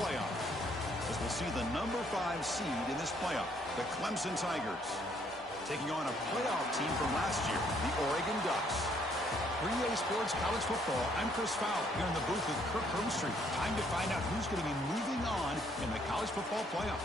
playoff, as we'll see the number 5 seed in this playoff, the Clemson Tigers, taking on a playoff team from last year, the Oregon Ducks. For EA Sports College Football, I'm Chris Fowler here in the booth with Kirk Herbstreit. Time to find out who's going to be moving on in the college football playoff.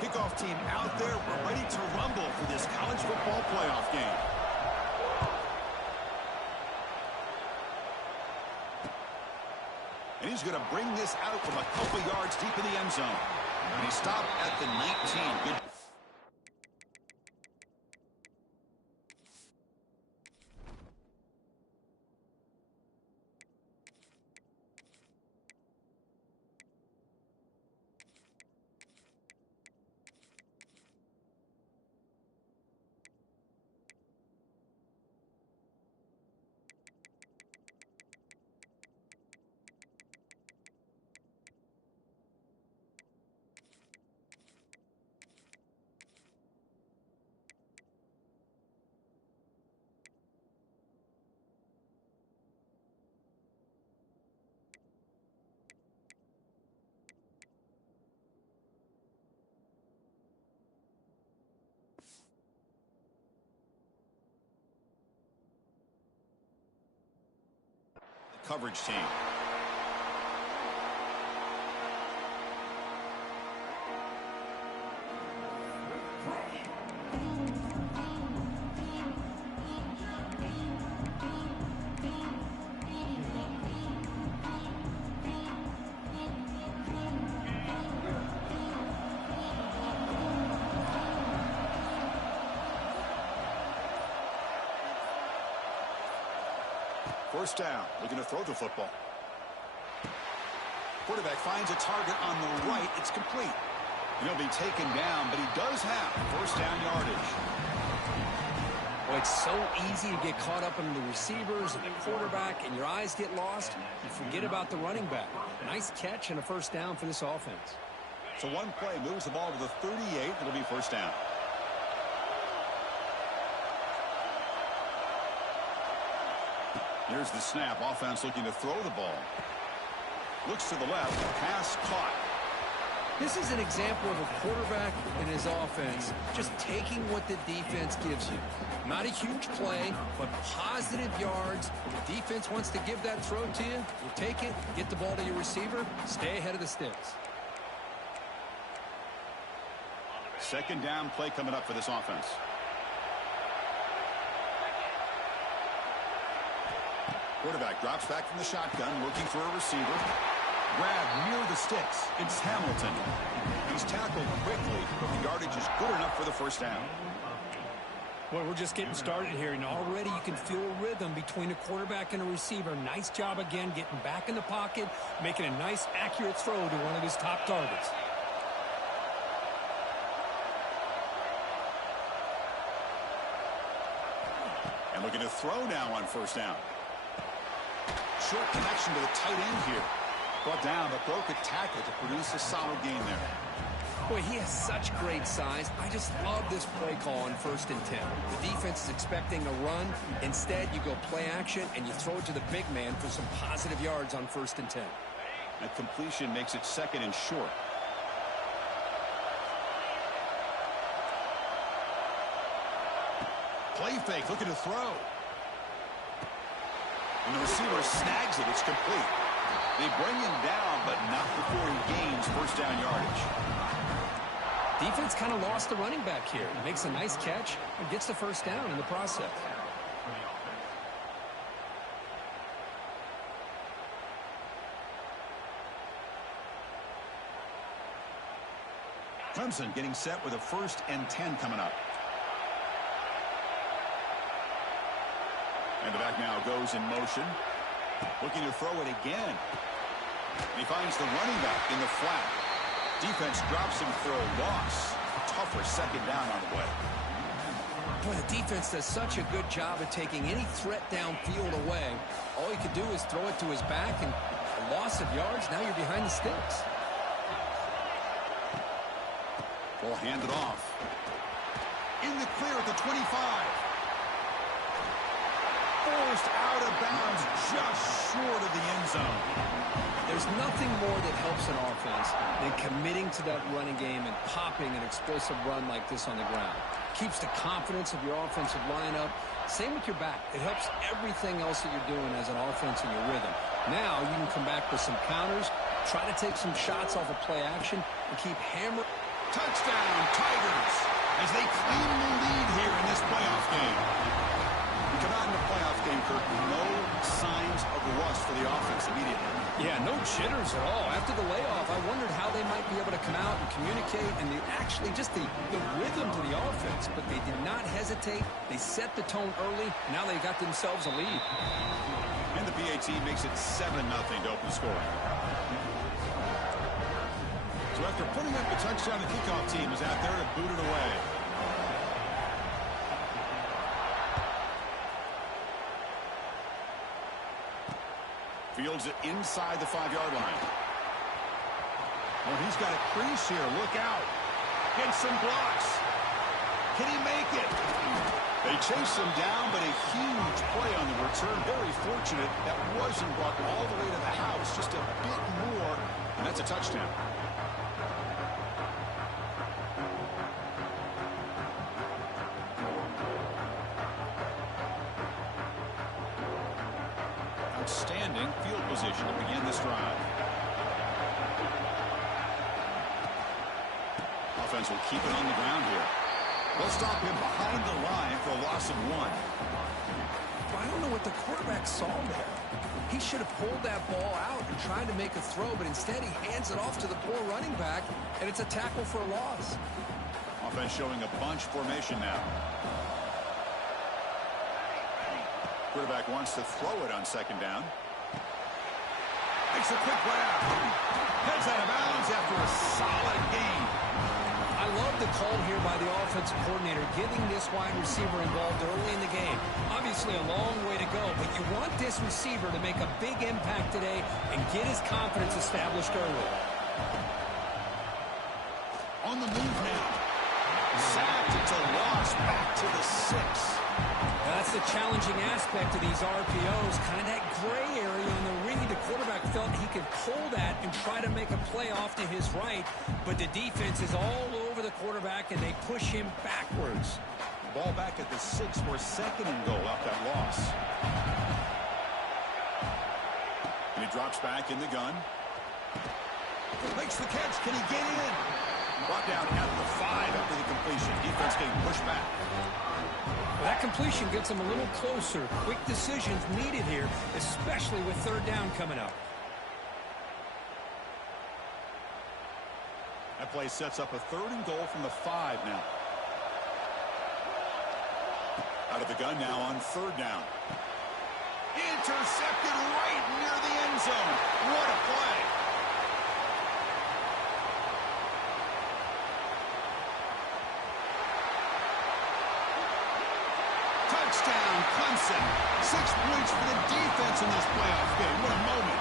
Kickoff team out there. We're ready to rumble for this college football playoff game. And he's going to bring this out from a couple yards deep in the end zone. And he stopped at the 19. Good. Coverage team. First down, looking to throw the football. Quarterback finds a target on the right. It's complete. And he'll be taken down, but he does have first down yardage. Well, it's so easy to get caught up in the receivers and the quarterback, and your eyes get lost. You forget about the running back. Nice catch and a first down for this offense. So one play moves the ball to the 38. It'll be first down. Here's the snap. Offense looking to throw the ball. Looks to the left. Pass caught. This is an example of a quarterback and his offense just taking what the defense gives you. Not a huge play, but positive yards. The defense wants to give that throw to you. You take it, get the ball to your receiver, stay ahead of the sticks. Second down play coming up for this offense. Quarterback drops back from the shotgun, looking for a receiver. Grab near the sticks. It's Hamilton. He's tackled quickly, but the yardage is good enough for the first down. Well, we're just getting started here, and already you can feel a rhythm between a quarterback and a receiver. Nice job again getting back in the pocket, making a nice, accurate throw to one of his top targets. And looking to throw now on first down. Short connection to the tight end here. Brought down, but broke a tackle to produce a solid gain there. Boy, he has such great size. I just love this play call on 1st and 10. The defense is expecting a run. Instead, you go play action, and you throw it to the big man for some positive yards on 1st and 10. That completion makes it 2nd and short. Play fake, looking to throw. And the receiver snags it. It's complete. They bring him down, but not before he gains first down yardage. Defense kind of lost the running back here. He makes a nice catch and gets the first down in the process. Clemson getting set with a 1st and 10 coming up. And the back now goes in motion. Looking to throw it again. And he finds the running back in the flat. Defense drops him for a loss. Tougher second down on the way. Boy, the defense does such a good job of taking any threat downfield away. All he could do is throw it to his back, and a loss of yards, now you're behind the sticks. Ball handed off. In the clear at the 25. Forced out of bounds just short of the end zone. There's nothing more that helps an offense than committing to that running game and popping an explosive run like this on the ground. Keeps the confidence of your offensive lineup. Same with your back. It helps everything else that you're doing as an offense in your rhythm. Now you can come back with some counters, try to take some shots off of play action, and keep hammering. Touchdown, Tigers, as they claim the lead here in this playoff game. We come out in the playoff game, Kirk, no signs of rust for the offense immediately. Yeah, no jitters at all. After the layoff, I wondered how they might be able to come out and communicate and actually just the rhythm to the offense, but they did not hesitate. They set the tone early. Now they got themselves a lead. And the PAT makes it 7-0 to open scoring. So after putting up the touchdown, the kickoff team is out there to boot it away. Fields it inside the 5-yard line. Oh, he's got a crease here. Look out. Gets some blocks. Can he make it? They chase him down, but a huge play on the return. Very fortunate that wasn't brought all the way to the house. Just a bit more, and that's a touchdown. Outstanding field position to begin this drive. Offense will keep it on the ground here. They'll stop him behind the line for a loss of 1. I don't know what the quarterback saw there. He should have pulled that ball out and tried to make a throw, but instead he hands it off to the poor running back, and it's a tackle for a loss. Offense showing a bunch formation now. Quarterback wants to throw it on second down. Makes a quick grab. Heads out of bounds after a solid gain. I love the call here by the offensive coordinator, getting this wide receiver involved early in the game. Obviously a long way to go, but you want this receiver to make a big impact today and get his confidence established early. On the move now. Sacked. It's a loss back to the 6. That's the challenging aspect of these RPOs, kind of that gray area on the read. The quarterback felt he could pull that and try to make a play off to his right, but the defense is all over the quarterback, and they push him backwards. Ball back at the 6 for second and goal off that loss. And he drops back in the gun. Makes the catch. Can he get in? Brought down at the 5 after the completion. Defense getting pushed back. That completion gets them a little closer. Quick decisions needed here, especially with third down coming up. That play sets up a 3rd and goal from the 5 now. Out of the gun now on 3rd down. Intercepted right near the end zone. What a play. Touchdown, Clemson. 6 points for the defense in this playoff game. What a moment.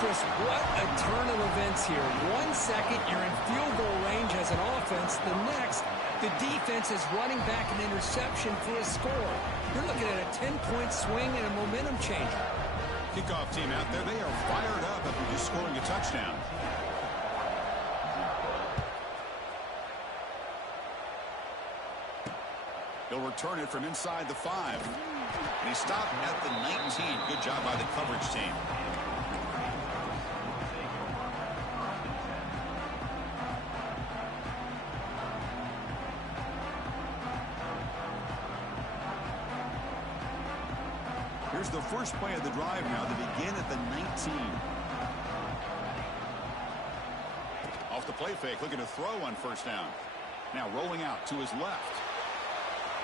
Chris, what a turn of events here. 1 second, you're in field goal range as an offense. The next, the defense is running back an interception for a score. You're looking at a 10-point swing and a momentum changer. Kickoff team out there, they are fired up after just scoring a touchdown. He'll return it from inside the 5. And he stopped at the 19. Good job by the coverage team. Here's the first play of the drive now to begin at the 19. Off the play fake, looking to throw on 1st down. Now rolling out to his left.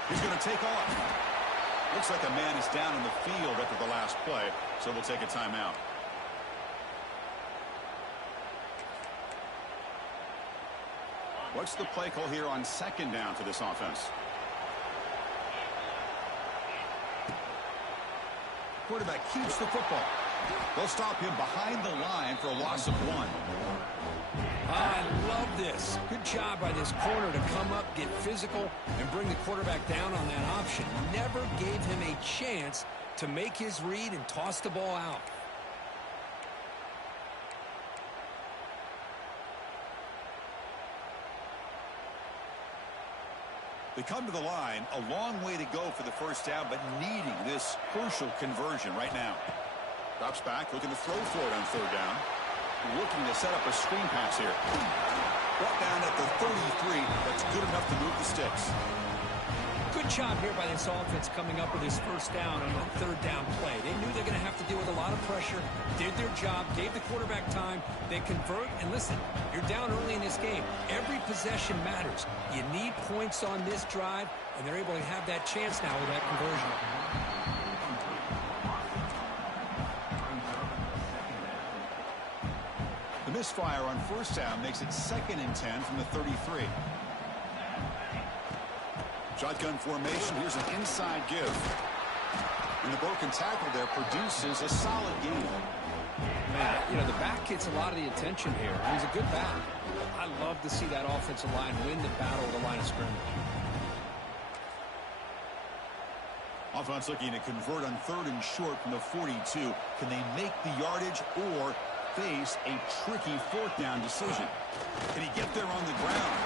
He's going to take off. Looks like a man is down in the field after the last play, so we'll take a timeout. What's the play call here on 2nd down for this offense? Quarterback keeps the football. They'll stop him behind the line for a loss of 1. I love this. Good job by this corner to come up, get physical, and bring the quarterback down on that option. Never gave him a chance to make his read and toss the ball out. They come to the line, a long way to go for the first down, but needing this crucial conversion right now. Drops back, looking to throw for it on 3rd down. Looking to set up a screen pass here. Brought down at the 33. That's good enough to move the sticks. Good job here by this offense coming up with his first down on the 3rd down play. They knew they're going to have to deal with a lot of pressure, did their job, gave the quarterback time. They convert, and listen, you're down early in this game. Every possession matters. You need points on this drive, and they're able to have that chance now with that conversion. The misfire on 1st down makes it 2nd and 10 from the 33. Shotgun formation. Here's an inside give. And the broken tackle there produces a solid gain. Man, you know, the back gets a lot of the attention here. He's a good back. I love to see that offensive line win the battle of the line of scrimmage. Offense looking to convert on 3rd and short from the 42. Can they make the yardage or face a tricky 4th down decision? Can he get there on the ground?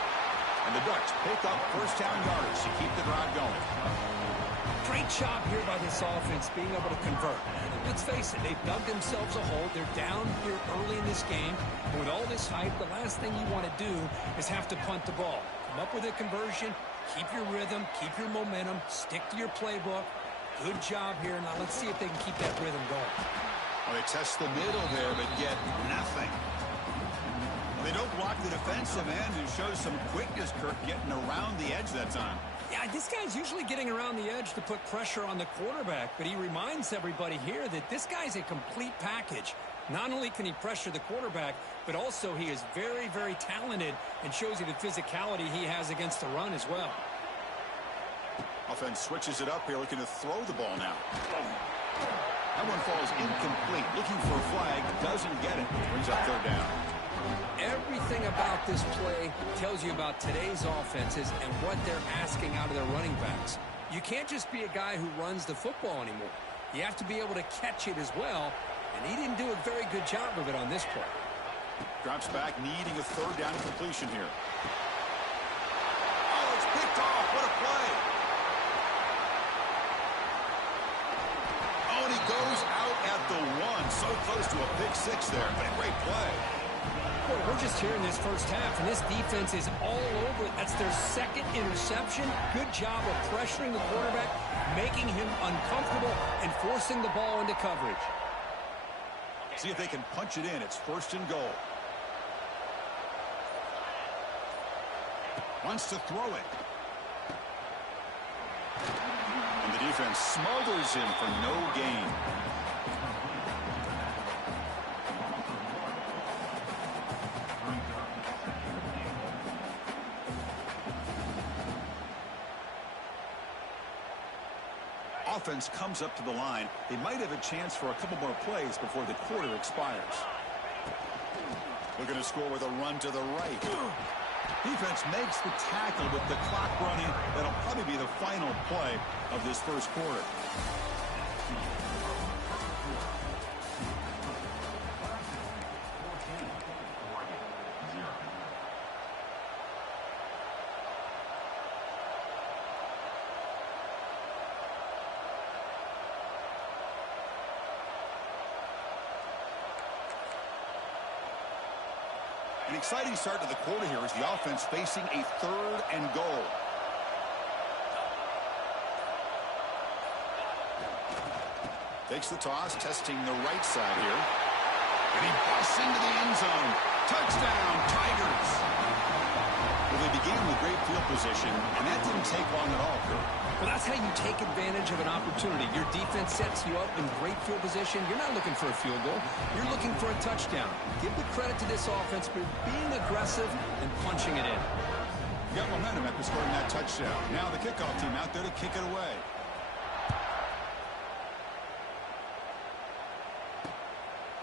And the Ducks pick up 1st down yardage to keep the drive going. Great job here by this offense being able to convert. Let's face it, they've dug themselves a hole. They're down here early in this game. And with all this hype, the last thing you want to do is have to punt the ball. Come up with a conversion, keep your rhythm, keep your momentum, stick to your playbook. Good job here. Now let's see if they can keep that rhythm going. Well, they test the middle there, but get nothing. Well, they don't block the defensive end, who shows some quickness, Kirk, getting around the edge that time. Yeah, this guy's usually getting around the edge to put pressure on the quarterback, but he reminds everybody here that this guy's a complete package. Not only can he pressure the quarterback, but also he is very, very talented and shows you the physicality he has against the run as well. Offense switches it up here, looking to throw the ball now. That one falls incomplete. Looking for a flag, doesn't get it. Brings up 3rd down. Everything about this play tells you about today's offenses and what they're asking out of their running backs. You can't just be a guy who runs the football anymore. You have to be able to catch it as well, and he didn't do a very good job of it on this play. Drops back, needing a 3rd down completion here. Oh, it's picked off. What a play. Oh, and he goes out at the 1. So close to a pick 6 there, but a great play. Boy, we're just here in this first half, and this defense is all over it. That's their 2nd interception. Good job of pressuring the quarterback, making him uncomfortable, and forcing the ball into coverage. See if they can punch it in. It's 1st and goal. Wants to throw it. And the defense smothers him for no gain. Offense comes up to the line. They might have a chance for a couple more plays before the quarter expires. Looking to score with a run to the right. Defense makes the tackle with the clock running. That'll probably be the final play of this first quarter. An exciting start to the quarter here as the offense facing a 3rd and goal. Takes the toss, testing the right side here. And he busts into the end zone. Touchdown, Tigers. Well, they began with great field position, and that didn't take long at all, Kurt. Well, that's how you take advantage of an opportunity. Your defense sets you up in great field position. You're not looking for a field goal. You're looking for a touchdown. Give the credit to this offense for being aggressive and punching it in. You got momentum after scoring that touchdown. Now the kickoff team out there to kick it away.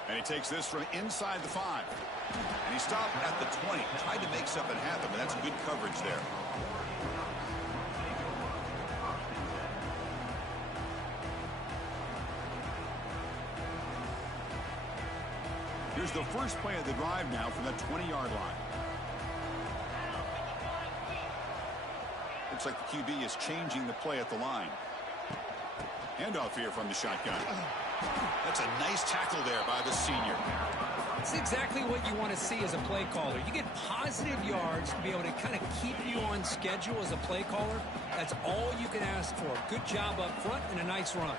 And he takes this from inside the 5. And he stopped at the 20. Tried to make something happen, but that's good coverage there. Here's the first play of the drive now from that 20-yard line. Looks like the QB is changing the play at the line. Handoff here from the shotgun. That's a nice tackle there by the senior. It's exactly what you want to see as a play caller. You get positive yards to be able to kind of keep you on schedule as a play caller. That's all you can ask for. Good job up front and a nice run.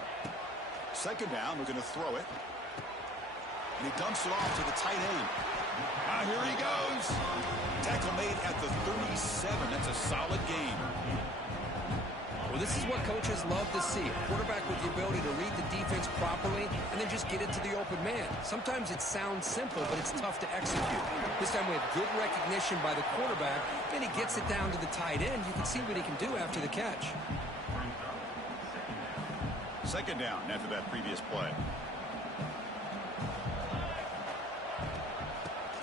Second down, we're going to throw it. And he dumps it off to the tight end. Here he goes. Tackle made at the 37. That's a solid game. Well, this is what coaches love to see. A quarterback with the ability to read the defense properly and then just get it to the open man. Sometimes it sounds simple, but it's tough to execute. This time we have good recognition by the quarterback, and he gets it down to the tight end. You can see what he can do after the catch. Second down after that previous play.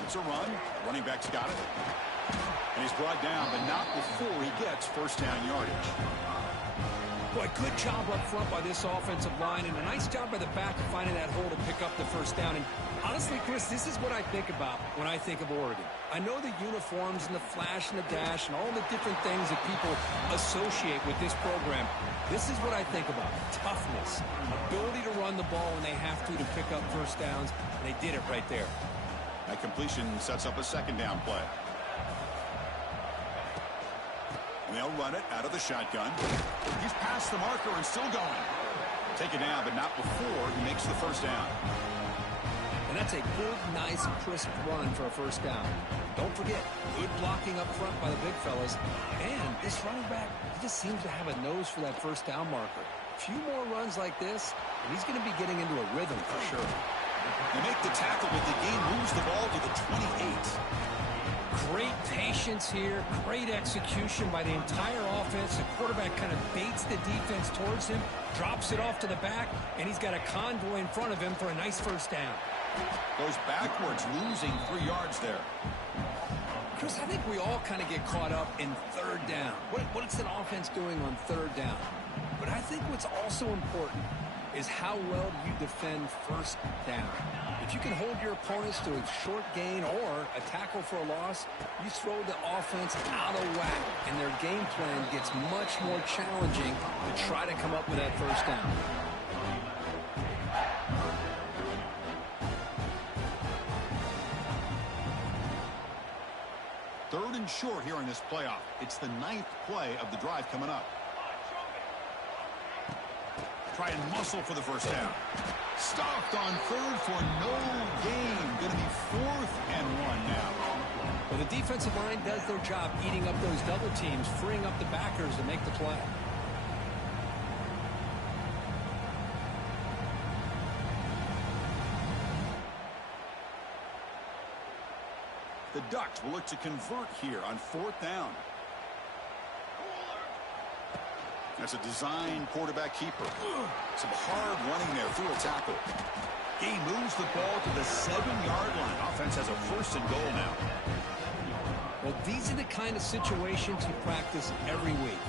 It's a run. Running back's got it. And he's brought down, but not before he gets first down yardage. Boy, good job up front by this offensive line, and a nice job by the back of finding that hole to pick up the first down. And honestly, Chris, this is what I think about when I think of Oregon. I know the uniforms and the flash and the dash and all the different things that people associate with this program. This is what I think about. Toughness, ability to run the ball when they have to pick up first downs, and they did it right there. That completion sets up a second down play. And they'll run it out of the shotgun. He's past the marker and still going. Take it down, but not before he makes the first down. And that's a good, nice, crisp run for a first down. Don't forget, good blocking up front by the big fellas. And this running back, he just seems to have a nose for that first down marker. A few more runs like this, and he's going to be getting into a rhythm for sure. They make the tackle, but the game moves the ball to the 28. Great patience here, great execution by the entire offense. The quarterback kind of baits the defense towards him, drops it off to the back, and he's got a convoy in front of him for a nice first down. Goes backwards, losing 3 yards there. Chris, I think we all kind of get caught up in third down. What is an offense doing on third down? But I think what's also important is how well you defend first down. If you can hold your opponents to a short gain or a tackle for a loss, you throw the offense out of whack, and their game plan gets much more challenging to try to come up with that first down. Third and short here in this playoff. It's the 9th play of the drive coming up. Try and muscle for the first down. Stopped on third for no gain. Going to be 4th and 1 now. Well, the defensive line does their job eating up those double teams, freeing up the backers to make the play. The Ducks will look to convert here on 4th down. That's a design quarterback keeper. Some hard running there through a tackle. He moves the ball to the 7-yard line. Offense has a 1st and goal now. Well, these are the kind of situations you practice every week.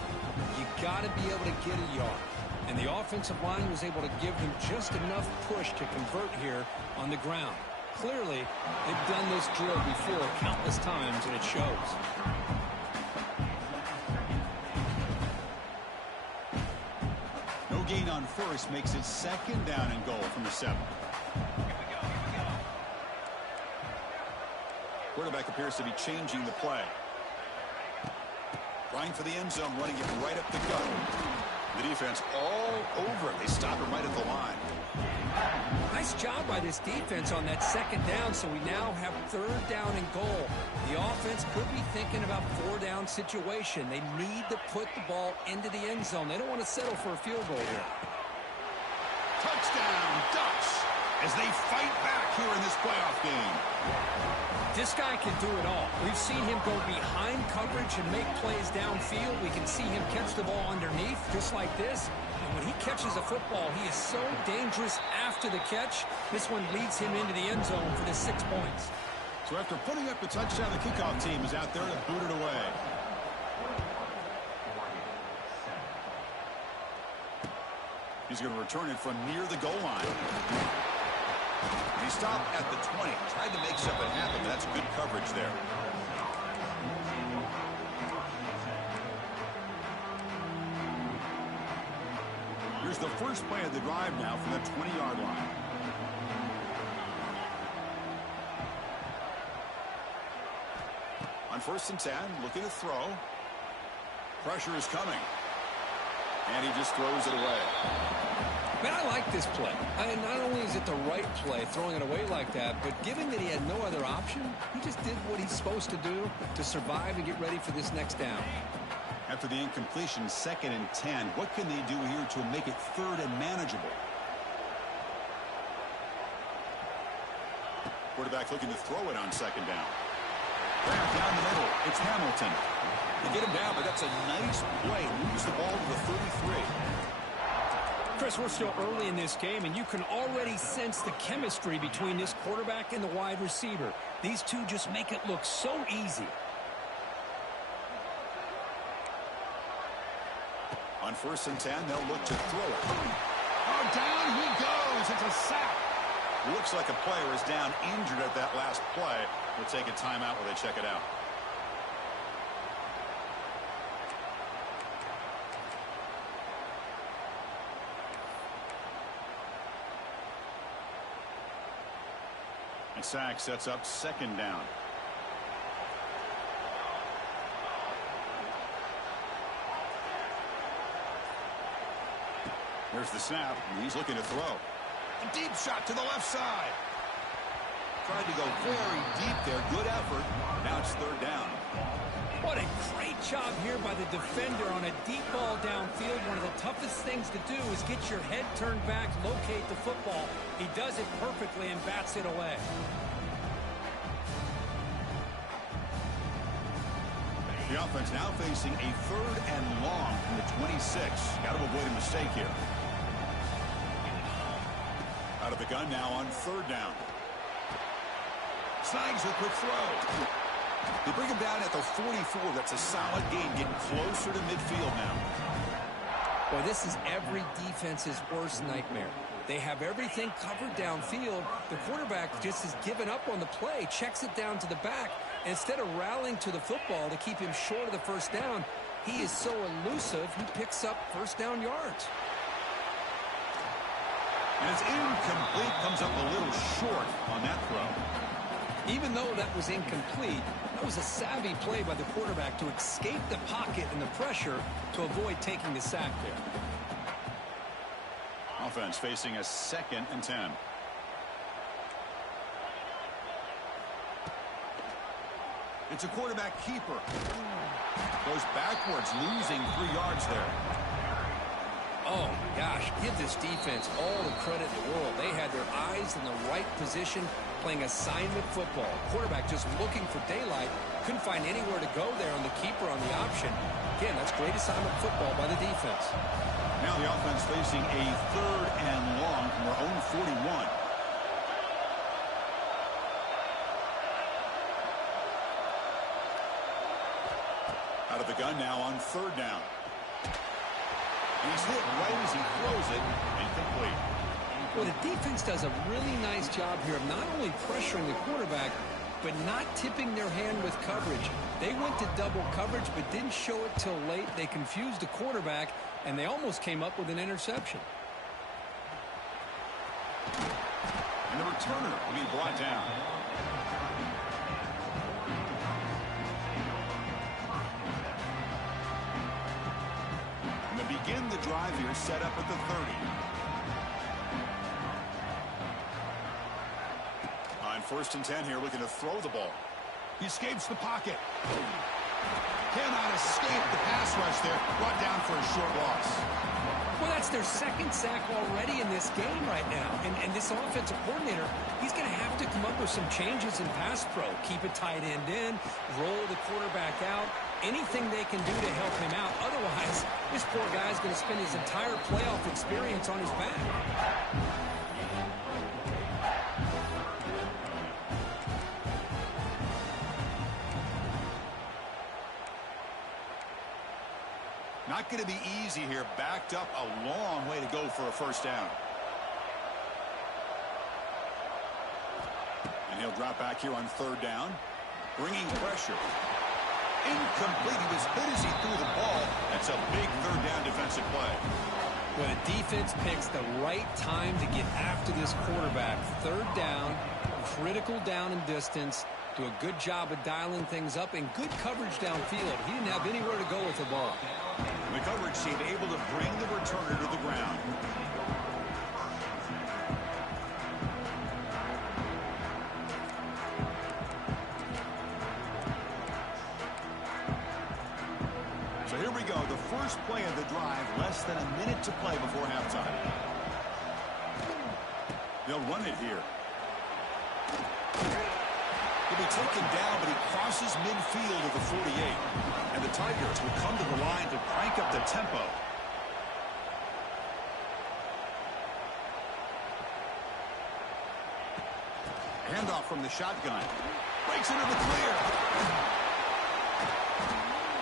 You got to be able to get a yard. And the offensive line was able to give them just enough push to convert here on the ground. Clearly, they've done this drill before countless times, and it shows. No gain on first makes it 2nd down and goal from the 7. Quarterback appears to be changing the play. Trying for the end zone, running it right up the gut. The defense all over it. They stop him right at the line. Nice job by this defense on that 2nd down, so we now have 3rd down and goal. The offense could be thinking about 4-down situation. They need to put the ball into the end zone. They don't want to settle for a field goal here. Touchdown, Ducks, as they fight back here in this playoff game. This guy can do it all. We've seen him go behind coverage and make plays downfield. We can see him catch the ball underneath, just like this. And when he catches a football, he is so dangerous after the catch. This one leads him into the end zone for the 6 points. So after putting up the touchdown, the kickoff team is out there to boot it away. He's going to return it from near the goal line. He stopped at the 20. Tried to make something happen, but that's good coverage there. Here's the first play of the drive now from the 20-yard line. On 1st and 10, looking to throw. Pressure is coming. And he just throws it away. Man, I like this play. Not only is it the right play, throwing it away like that, but given that he had no other option, he just did what he's supposed to do to survive and get ready for this next down. After the incompletion, 2nd and 10, what can they do here to make it 3rd and manageable? Quarterback looking to throw it on 2nd down. Back down the middle, it's Hamilton. They get him down, but that's a nice play. Moves the ball to the 33. Chris, we're still early in this game, and you can already sense the chemistry between this quarterback and the wide receiver. These two just make it look so easy. On 1st and 10, they'll look to throw it. Oh, down he goes. It's a sack. Looks like a player is down injured at that last play. We'll take a timeout while they check it out. And sack sets up 2nd down. There's the snap, and he's looking to throw. A deep shot to the left side. Tried to go very deep there. Good effort. Now it's 3rd down. What a great job here by the defender on a deep ball downfield. One of the toughest things to do is get your head turned back, locate the football. He does it perfectly and bats it away. The offense now facing a 3rd and long from the 26. Got to avoid a mistake here. Out of the gun now on 3rd down. Snags a quick throw. They bring him down at the 44. That's a solid gain, getting closer to midfield now. Boy, this is every defense's worst nightmare. They have everything covered downfield. The quarterback just has given up on the play, checks it down to the back. And instead of rallying to the football to keep him short of the 1st down, he is so elusive, he picks up 1st down yards. And it's incomplete, comes up a little short on that throw. Even though that was incomplete, that was a savvy play by the quarterback to escape the pocket and the pressure to avoid taking the sack there. Offense facing a 2nd and 10. It's a quarterback keeper. Goes backwards, losing 3 yards there. Oh, my gosh, give this defense all the credit in the world. They had their eyes in the right position, playing assignment football. Quarterback just looking for daylight. Couldn't find anywhere to go there on the keeper on the option. Again, that's great assignment football by the defense. Now the offense facing a 3rd and long from their own 41. Out of the gun now on 3rd down. He's hit right as he throws it. Incomplete. Well, the defense does a really nice job here of not only pressuring the quarterback, but not tipping their hand with coverage. They went to double coverage, but didn't show it till late. They confused the quarterback, and they almost came up with an interception. And the returner will be brought down. And they begin the drive here, set up at the 30. On 1st and 10 here, looking to throw the ball. He escapes the pocket. Cannot escape the pass rush there. Brought down for a short loss. Well, that's their second sack already in this game right now. And this offensive coordinator, he's going to have to come up with some changes in pass pro. Keep a tight end in, roll the quarterback out, anything they can do to help him out. Otherwise, this poor guy's going to spend his entire playoff experience on his back. Not going to be easy here. Backed up a long way to go for a first down. And he'll drop back here on third down. Bringing pressure. Incomplete. He was hit as he threw the ball. That's a big third down defensive play. When a defense picks the right time to get after this quarterback, third down, critical down and distance, do a good job of dialing things up, and good coverage downfield. He didn't have anywhere to go with the ball. The coverage team able to bring the returner to the ground. So here we go. The first play of the drive, less than a minute to play before halftime. They'll run it here. He'll be taken down, but he crosses midfield at the 48. And the Tigers will come to the line to crank up the tempo. Handoff from the shotgun. Breaks into the clear.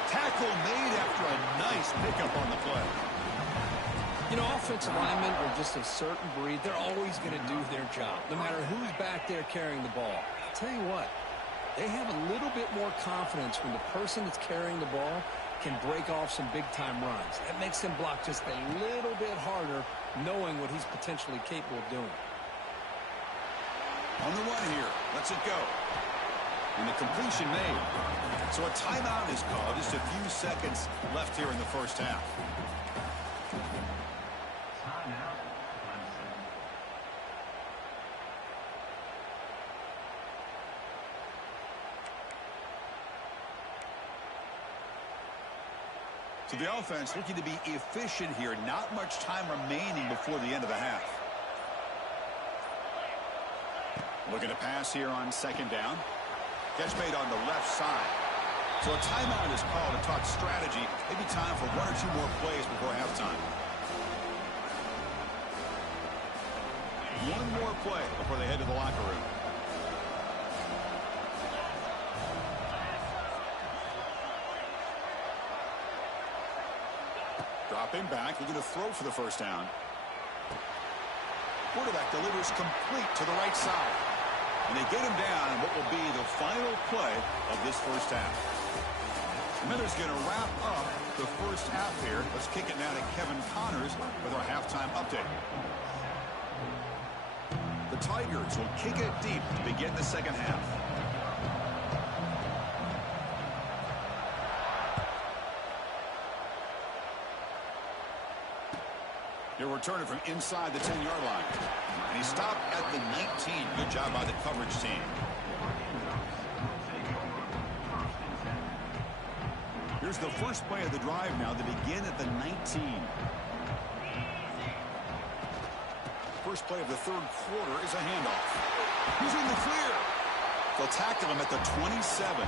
Tackle made after a nice pickup on the play. You know, offensive linemen are just a certain breed. They're always going to do their job, no matter who's back there carrying the ball. I'll tell you what, they have a little bit more confidence when the person that's carrying the ball can break off some big-time runs. That makes them block just a little bit harder, knowing what he's potentially capable of doing. On the run here, lets it go. And the completion made. So a timeout is called. Just a few seconds left here in the first half. So the offense looking to be efficient here. Not much time remaining before the end of the half. Looking to pass here on second down. Catch made on the left side. So a timeout is called to talk strategy. Maybe time for one or two more plays before halftime. One more play before they head to the locker room. Dropping back, looking to throw for the first down. Quarterback delivers complete to the right side. And they get him down in what will be the final play of this first half. Miller's going to wrap up the first half here. Let's kick it now to Kevin Connors with our halftime update. The Tigers will kick it deep to begin the second half. He'll return it from inside the 10-yard line. And he stopped at the 19. Good job by the coverage team. Here's the first play of the drive now to begin at the 19. First play of the third quarter is a handoff. He's in the clear. They'll tackle him at the 27.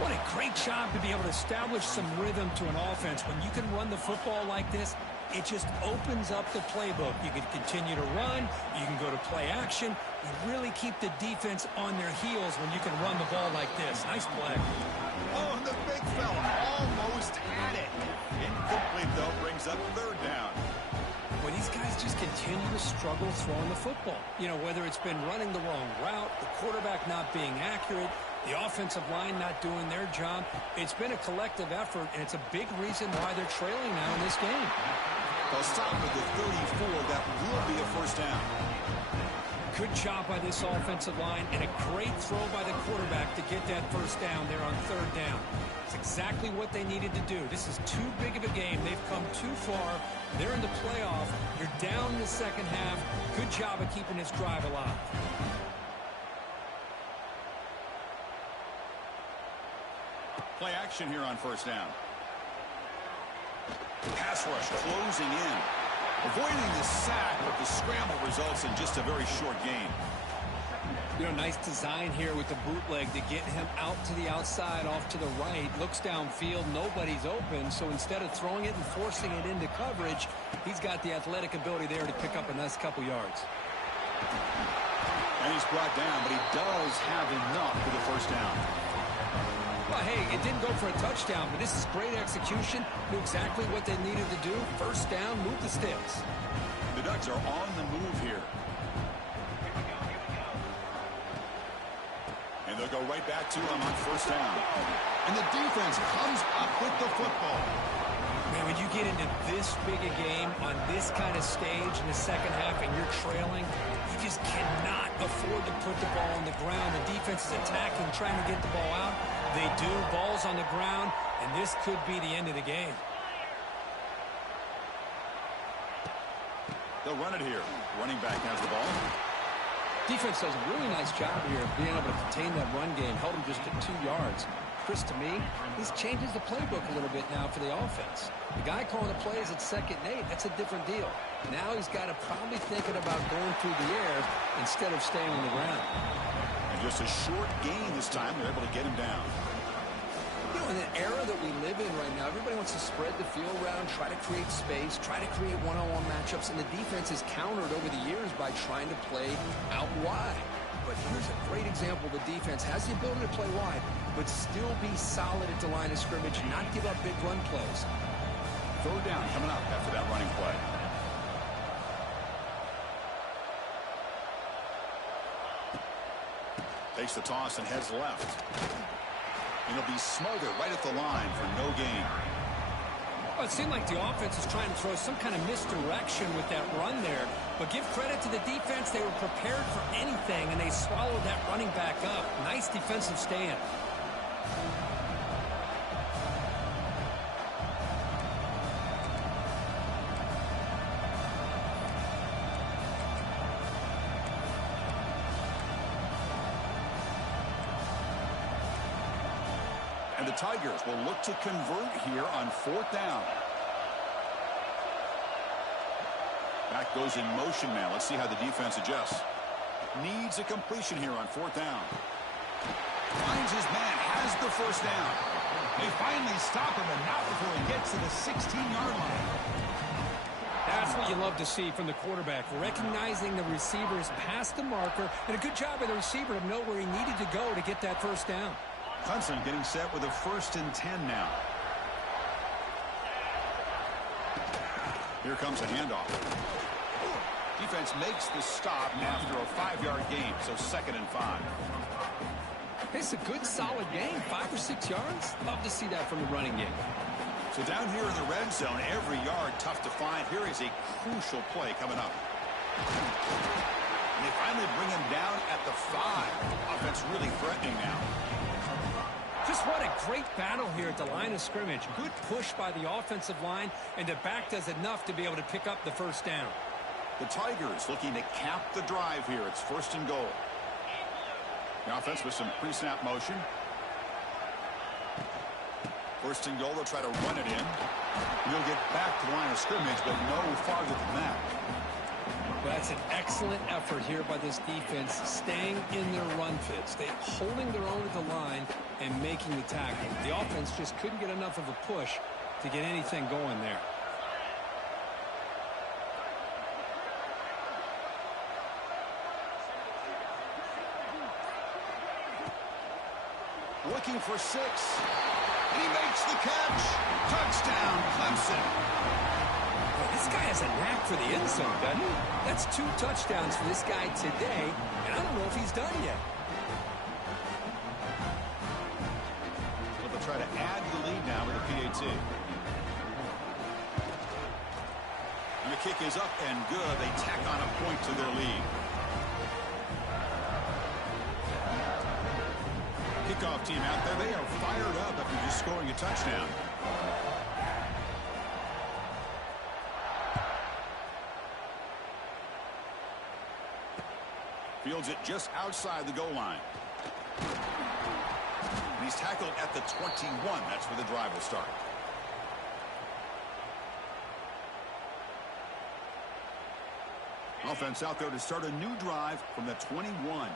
What a great job to be able to establish some rhythm to an offense. When you can run the football like this, it just opens up the playbook. You can continue to run. You can go to play action. You really keep the defense on their heels when you can run the ball like this. Nice play. Oh, the big fella almost had it. Incomplete, though, brings up third down. Well, these guys just continue to struggle throwing the football. You know, whether it's been running the wrong route, the quarterback not being accurate, the offensive line not doing their job. It's been a collective effort, and it's a big reason why they're trailing now in this game. They'll stop at the 34. That will be a first down. Good job by this offensive line, and a great throw by the quarterback to get that first down there on third down. It's exactly what they needed to do. This is too big of a game. They've come too far. They're in the playoff. You're down in the second half. Good job of keeping this drive alive. Play action here on first down. Pass rush closing in. Avoiding the sack, but the scramble results in just a very short gain. You know, nice design here with the bootleg to get him out to the outside, off to the right. Looks downfield, nobody's open, so instead of throwing it and forcing it into coverage, he's got the athletic ability there to pick up a nice couple yards. And he's brought down, but he does have enough for the first down. Well, hey, it didn't go for a touchdown, but this is great execution. Knew exactly what they needed to do. First down, move the sticks. The Ducks are on the move here. And they'll go right back to him on first down. And the defense comes up with the football. Man, when you get into this big a game on this kind of stage in the second half and you're trailing, you just cannot afford to put the ball on the ground. The defense is attacking, trying to get the ball out. They do. Ball's on the ground, and this could be the end of the game. They'll run it here. Running back has the ball. Defense does a really nice job here of being able to contain that run game. Held him just at 2 yards. Chris, to me, this changes the playbook a little bit now for the offense. The guy calling the plays at 2nd and 8, that's a different deal. Now he's got to probably thinking about going through the air instead of staying on the ground. And just a short gain this time. They're able to get him down. You know, in the era that we live in right now, everybody wants to spread the field around, try to create space, try to create one-on-one matchups, and the defense has countered over the years by trying to play out wide. But here's a great example. The defense has the ability to play wide, but still be solid at the line of scrimmage, not give up big run plays. Third down coming up after that running play. Takes the toss and heads left. And he'll be smothered right at the line for no gain. Well, it seemed like the offense was trying to throw some kind of misdirection with that run there. But give credit to the defense. They were prepared for anything, and they swallowed that running back up. Nice defensive stand. And the Tigers will look to convert here on 4th down. Back goes in motion now. Let's see how the defense adjusts. Needs a completion here on 4th down. Finds his man, has the first down. They finally stop him, and not before he gets to the 16-yard line. That's what you love to see from the quarterback, recognizing the receivers past the marker, and a good job by the receiver to know where he needed to go to get that first down. Clemson getting set with a 1st and 10 now. Here comes a handoff. Defense makes the stop after a 5-yard gain, so 2nd and 5. It's a good, solid game, 5 or 6 yards. Love to see that from the running game. So down here in the red zone, every yard tough to find. Here is a crucial play coming up. And they finally bring him down at the 5. Offense really threatening now. Just what a great battle here at the line of scrimmage. Good push by the offensive line, and the back does enough to be able to pick up the first down. The Tigers looking to cap the drive here. It's 1st and goal. The offense with some pre-snap motion. 1st and goal, they'll try to run it in. And they'll get back to the line of scrimmage, but no farther than that. Well, that's an excellent effort here by this defense, staying in their run fits. They're holding their own at the line and making the tackle. The offense just couldn't get enough of a push to get anything going there. Looking for 6. And he makes the catch. Touchdown, Clemson. Well, this guy has a knack for the end zone, doesn't he? That's 2 touchdowns for this guy today, and I don't know if he's done yet. So they'll try to add the lead now with a PAT. And the kick is up and good. They tack on a point to their lead. Kickoff team out there, they are fired up after just scoring a touchdown. Fields it just outside the goal line. And He's tackled at the 21. That's where the drive will start. Offense out there to start a new drive from the 21.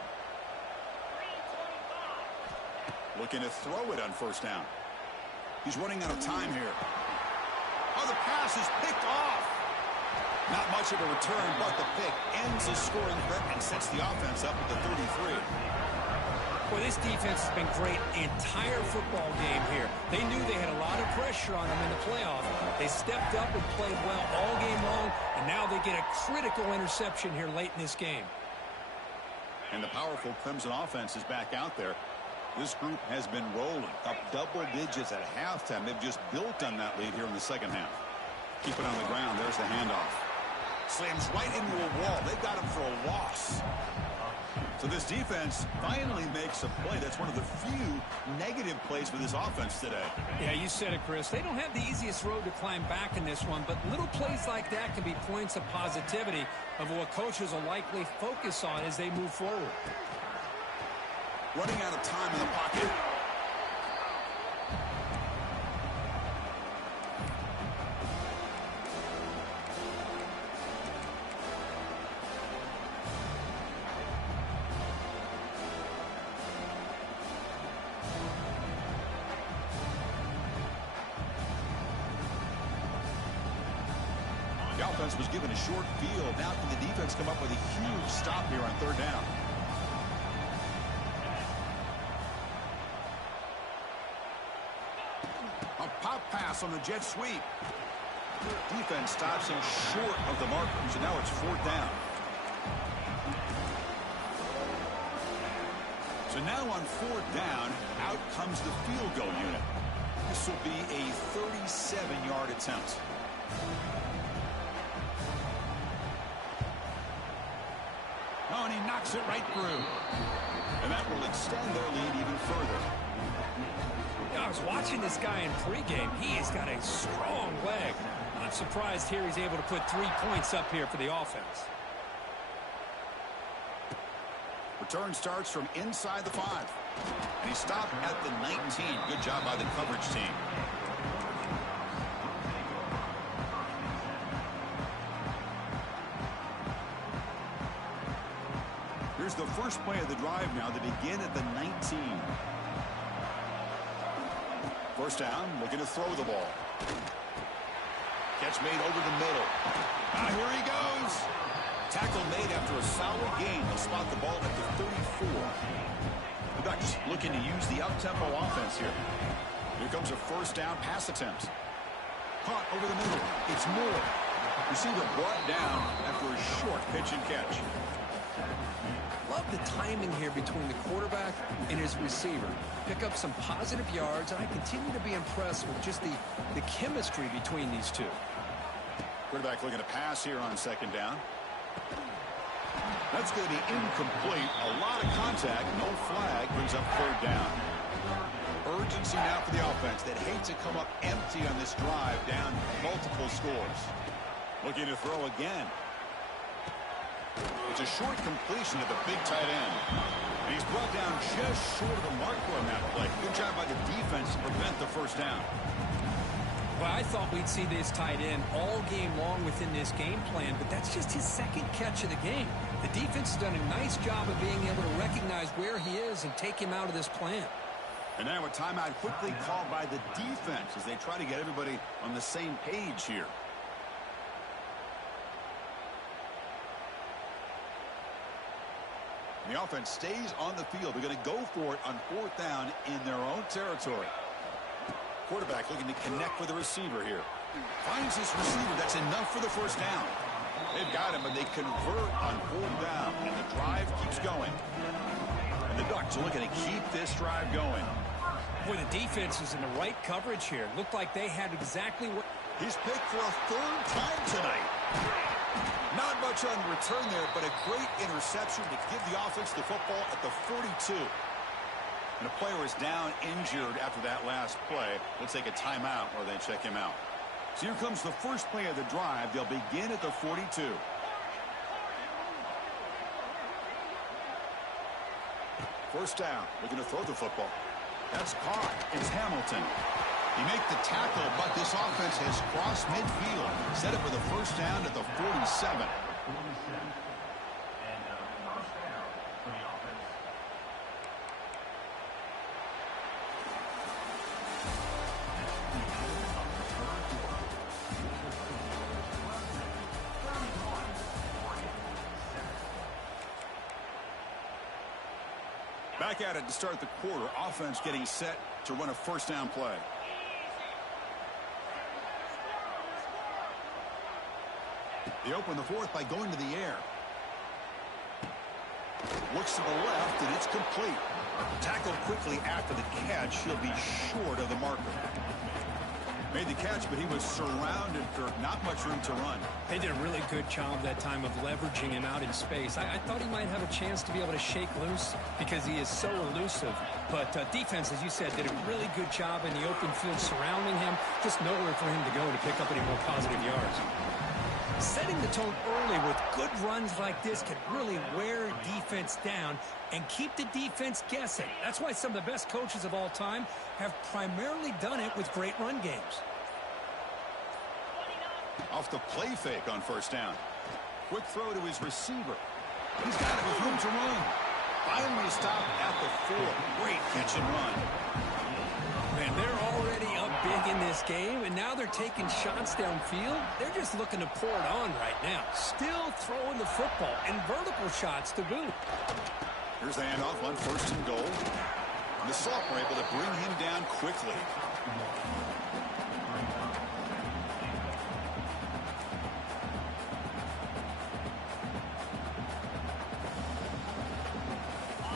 Looking to throw it on first down. He's running out of time here. Oh, the pass is picked off. Not much of a return, but the pick ends the scoring threat and sets the offense up at the 33. Well, this defense has been great the entire football game here. They knew they had a lot of pressure on them in the playoff. They stepped up and played well all game long, and now they get a critical interception here late in this game. And the powerful Clemson offense is back out there. This group has been rolling up double digits at halftime. They've just built on that lead here in the second half. Keep it on the ground. There's the handoff. Slams right into a wall. They got him for a loss. So this defense finally makes a play. That's one of the few negative plays for this offense today. Yeah, you said it, Chris. They don't have the easiest road to climb back in this one, but little plays like that can be points of positivity of what coaches will likely focus on as they move forward. Running out of time in the pocket. The offense was given a short field. Now can the defense come up with a huge stop here on third down? A pop pass on the jet sweep. Defense stops him short of the marker, so now it's fourth down. So now on fourth down, out comes the field goal unit. This will be a 37-yard attempt. Oh, and he knocks it right through. And that will extend their lead even further. I was watching this guy in pregame. He has got a strong leg. Not surprised here he's able to put 3 points up here for the offense. Return starts from inside the 5. And he stopped at the 19. Good job by the coverage team. Here's the first play of the drive now. They begin at the 19. First down, looking to throw the ball. Catch made over the middle. Here he goes. Tackle made after a solid gain. They'll spot the ball at the 34. The Ducks looking to use the up-tempo offense here. Here comes a first down pass attempt. Caught over the middle. It's Moore. Receiver brought down after a short pitch and catch. Love the timing here between the quarterback and his receiver. Pick up some positive yards, and I continue to be impressed with just the chemistry between these two. Quarterback looking to pass here on second down. That's going to be incomplete. A lot of contact. No flag. Brings up third down. Urgency now for the offense that hate to come up empty on this drive, down multiple scores. Looking to throw again. It's a short completion to the big tight end. And he's brought down just short of the marker on that play. Good job by the defense to prevent the first down. Well, I thought we'd see this tight end all game long within this game plan, but that's just his second catch of the game. The defense has done a nice job of being able to recognize where he is and take him out of this plan. And now a timeout quickly called by the defense as they try to get everybody on the same page here. The offense stays on the field. They're going to go for it on fourth down in their own territory. Quarterback looking to connect with the receiver here. Finds this receiver. That's enough for the first down. They've got him, but they convert on fourth down, and the drive keeps going. And the Ducks are looking to keep this drive going. Boy, the defense is in the right coverage here. Looked like they had exactly what... He's picked for a third time tonight. Not much on the return there, but a great interception to give the offense the football at the 42. And the player is down injured after that last play. We'll take a timeout or they check him out. So here comes the first play of the drive. They'll begin at the 42. First down. Looking to throw the football. That's caught. It's Hamilton. He made the tackle, but this offense has crossed midfield. Set it for the first down at the 47. Back at it to start the quarter. Offense getting set to run a first down play. They open the fourth by going to the air. Looks to the left, and it's complete. Tackled quickly after the catch. He'll be short of the marker. Made the catch, but he was surrounded for not much room to run. They did a really good job that time of leveraging him out in space. I thought he might have a chance to be able to shake loose because he is so elusive. But defense, as you said, did a really good job in the open field surrounding him. Just nowhere for him to go to pick up any more positive yards. Setting the tone early with good runs like this can really wear defense down and keep the defense guessing. That's why some of the best coaches of all time have primarily done it with great run games. Off the play fake on first down. Quick throw to his receiver. He's got it with room to run. Finally stopped at the 4. Great catch and run. Man, they're already up big in this game, and now they're taking shots downfield. They're just looking to pour it on right now. Still throwing the football, and vertical shots to boot. Here's the handoff on first and goal. And the Salt were able to bring him down quickly.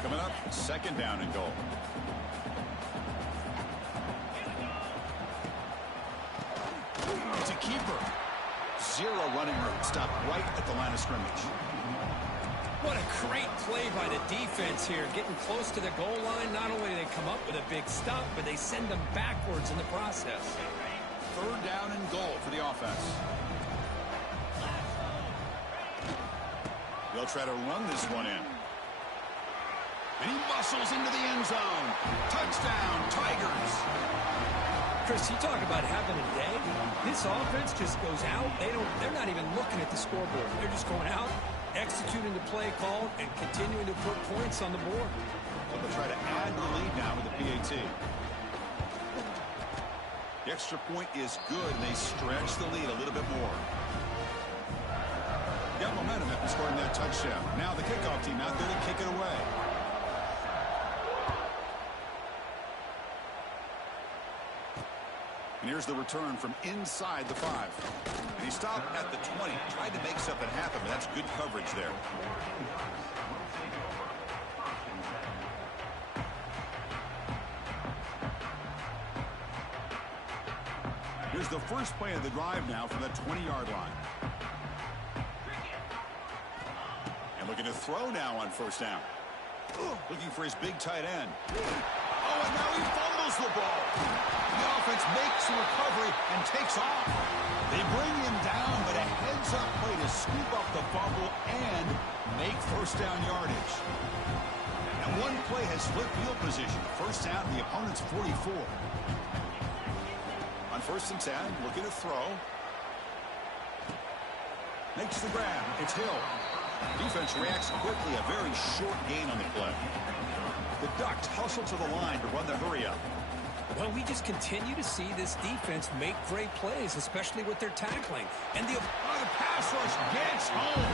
Coming up, second down and goal. It's a keeper. Zero running room. Stopped right at the line of scrimmage. What a great play by the defense here. Getting close to the goal line, not only do they come up with a big stop, but they send them backwards in the process. Third down and goal for the offense. They'll try to run this one in. And he muscles into the end zone. Touchdown, Tigers. Chris, you talk about having a day. This offense just goes out. They're not even looking at the scoreboard. They're just going out, executing the play call, and continuing to put points on the board. So they'll try to add the lead now with the PAT. The extra point is good, and they stretch the lead a little bit more. Got momentum after scoring that touchdown. Now the kickoff team out there to kick it away. And here's the return from inside the 5. And he stopped at the 20. Tried to make something happen, but that's good coverage there. Here's the first play of the drive now from the 20-yard line. And looking to throw now on first down. Looking for his big tight end. Oh, and now he fumbles the ball. The offense makes the recovery and takes off. They bring him down, but a heads-up play to scoop up the fumble and make first down yardage. And one play has flipped field position. First down, the opponent's 44. On first and 10, looking to throw. Makes the grab. It's Hill. Defense reacts quickly. A very short gain on the play. The Ducks hustle to the line to run the hurry-up. Well, we just continue to see this defense make great plays, especially with their tackling. And the pass rush gets home.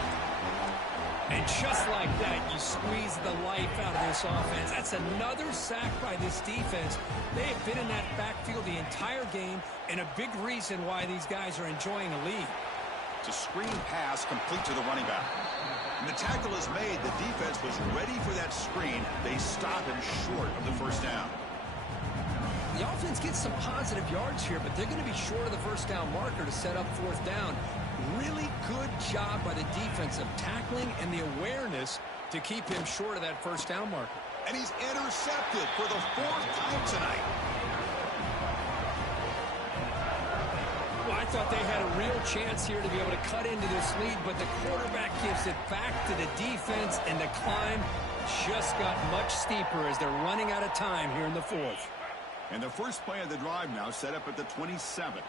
And just like that, you squeeze the life out of this offense. That's another sack by this defense. They have been in that backfield the entire game, and a big reason why these guys are enjoying a lead. It's a screen pass complete to the running back. And the tackle is made. The defense was ready for that screen. They stop him short of the first down. The offense gets some positive yards here, but they're going to be short of the first down marker to set up fourth down. Really good job by the defense of tackling and the awareness to keep him short of that first down marker. And he's intercepted for the 4th time tonight. Well, I thought they had a real chance here to be able to cut into this lead, but the quarterback gives it back to the defense, and the climb just got much steeper as they're running out of time here in the fourth. And the first play of the drive now set up at the 27.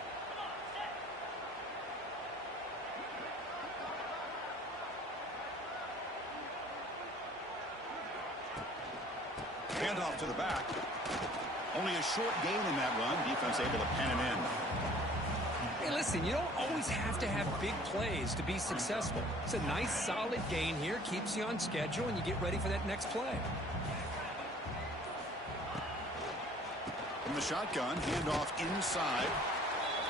Handoff to the back. Only a short gain in that run. Defense able to pen him in. Hey, listen, you don't always have to have big plays to be successful. It's a nice, solid gain here. Keeps you on schedule, and you get ready for that next play. From the shotgun, handoff inside.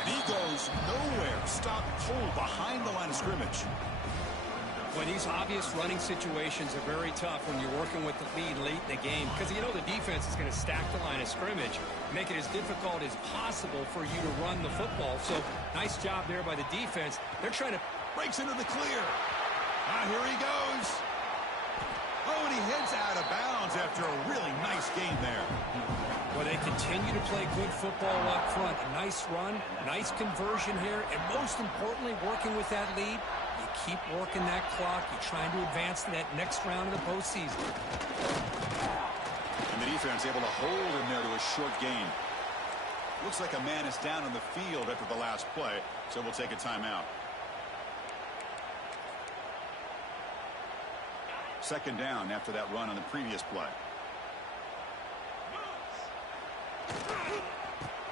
And he goes nowhere. Stopped cold behind the line of scrimmage. Well, these obvious running situations are very tough when you're working with the lead late in the game because you know the defense is going to stack the line of scrimmage, make it as difficult as possible for you to run the football. So nice job there by the defense. They're trying to breaks into the clear. Here he goes. Oh, and he heads out of bounds after a really nice game there. Well, they continue to play good football up front. A nice run, nice conversion here, and most importantly, working with that lead. Keep working that clock. You're trying to advance to that next round of the postseason. And the defense able to hold him there to a short gain. Looks like a man is down on the field after the last play, so we'll take a timeout. Second down after that run on the previous play.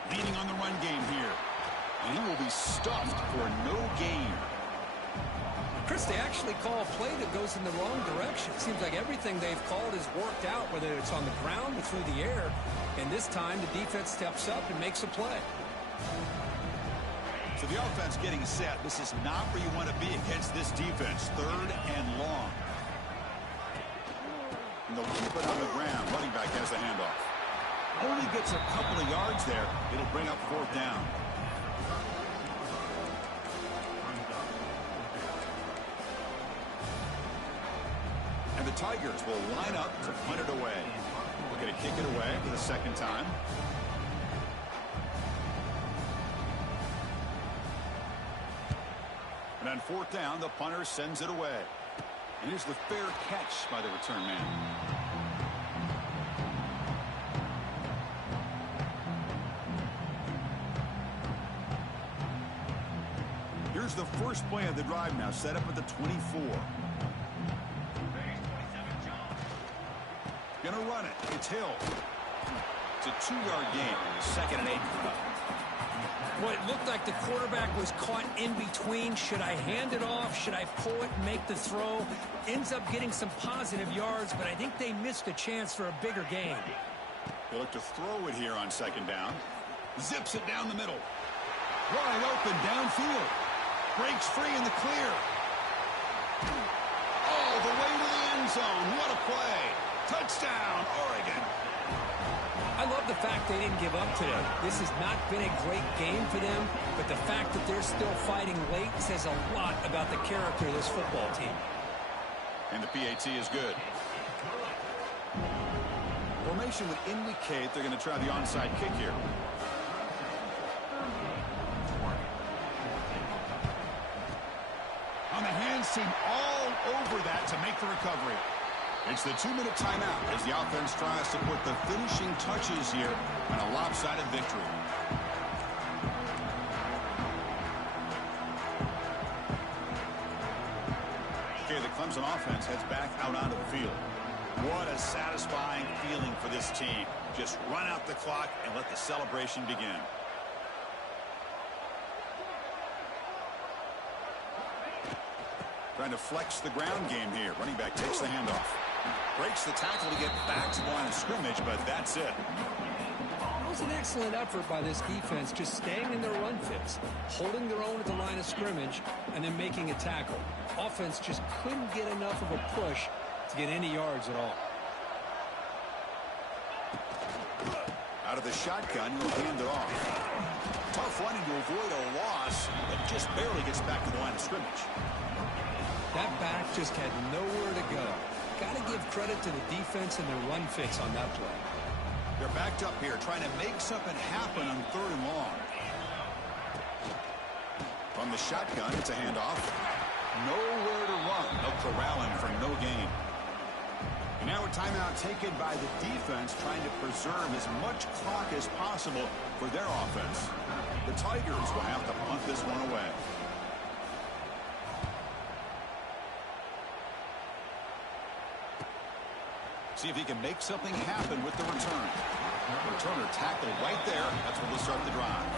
Leading on the run game here. And he will be stuffed for no gain. Chris, they actually call a play that goes in the wrong direction. Seems like everything they've called has worked out, whether it's on the ground or through the air. And this time, the defense steps up and makes a play. So the offense getting set. This is not where you want to be against this defense. Third and long. And they'll keep it on the ground. Running back has the handoff. Only gets a couple of yards there. It'll bring up fourth down. And the Tigers will line up to punt it away. We're going to kick it away for the second time. And on fourth down, the punter sends it away. And here's the fair catch by the return man. Here's the first play of the drive now, set up at the 24. Gonna run it. It's Hill. It's a 2-yard gain. Second and 8. Well, it looked like the quarterback was caught in between. Should I hand it off? Should I pull it and make the throw? Ends up getting some positive yards, but I think they missed a chance for a bigger gain. They look to throw it here on second down. Zips it down the middle. Wide open downfield. Breaks free in the clear. Oh, the way to the end zone. What a play. Touchdown, Oregon. I love the fact they didn't give up today. This has not been a great game for them, but the fact that they're still fighting late says a lot about the character of this football team. And the PAT is good. Formation would indicate they're going to try the onside kick here. On the hands team all over that to make the recovery. It's the 2-minute timeout as the offense tries to put the finishing touches here on a lopsided victory. Okay, the Clemson offense heads back out onto the field. What a satisfying feeling for this team. Just run out the clock and let the celebration begin. Trying to flex the ground game here. Running back takes the handoff. Breaks the tackle to get back to the line of scrimmage, but that's it. It was an excellent effort by this defense, just staying in their run fits, holding their own at the line of scrimmage, and then making a tackle. Offense just couldn't get enough of a push to get any yards at all. Out of the shotgun, he'll hand it off. Tough running to avoid a loss, but just barely gets back to the line of scrimmage. That back just had nowhere to go. Got to give credit to the defense and their run fits on that play. They're backed up here, trying to make something happen on third and long. From the shotgun, it's a handoff. Nowhere to run. They'll corral him for no gain. And now a timeout taken by the defense, trying to preserve as much clock as possible for their offense. The Tigers will have to punt this one away. See if he can make something happen with the return. Returner tackled right there. That's where they'll start the drive.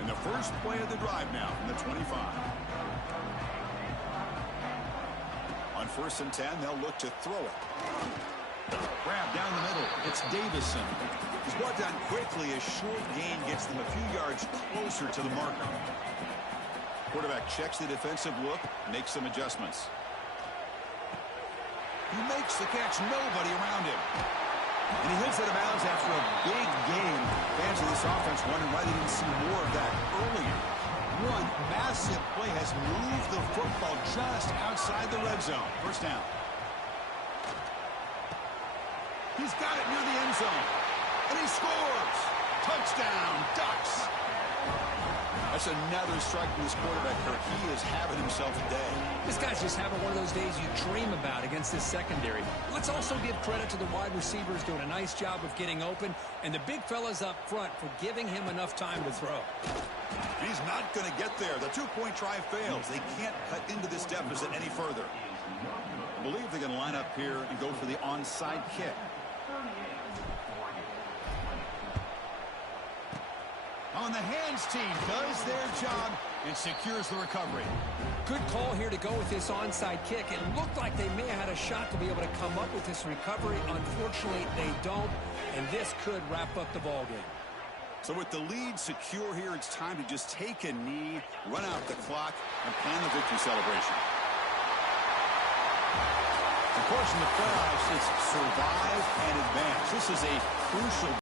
And the first play of the drive now from the 25. On 1st and 10, they'll look to throw it. Grab down the middle. It's Davison. He's brought down quickly. A short gain gets them a few yards closer to the marker. Quarterback checks the defensive look, makes some adjustments. He makes the catch. Nobody around him. And he hits out of bounds after a big gain. Fans of this offense wondering why they didn't see more of that earlier. One massive play has moved the football just outside the red zone. First down. He's got it near the end zone. And he scores. Touchdown, Ducks. That's another strike from this quarterback, Kirk. He is having himself a day. This guy's just having one of those days you dream about against this secondary. Let's also give credit to the wide receivers doing a nice job of getting open, and the big fellas up front for giving him enough time to throw. He's not going to get there. The two-point try fails. They can't cut into this deficit any further. I believe they're going to line up here and go for the onside kick. On the hands team does their job and secures the recovery. Good call here to go with this onside kick. It looked like they may have had a shot to be able to come up with this recovery. Unfortunately, they don't, and this could wrap up the ballgame. So with the lead secure here, it's time to just take a knee, run out the clock, and plan the victory celebration. Of course, in the playoffs, it's survive and advance. This is a crucial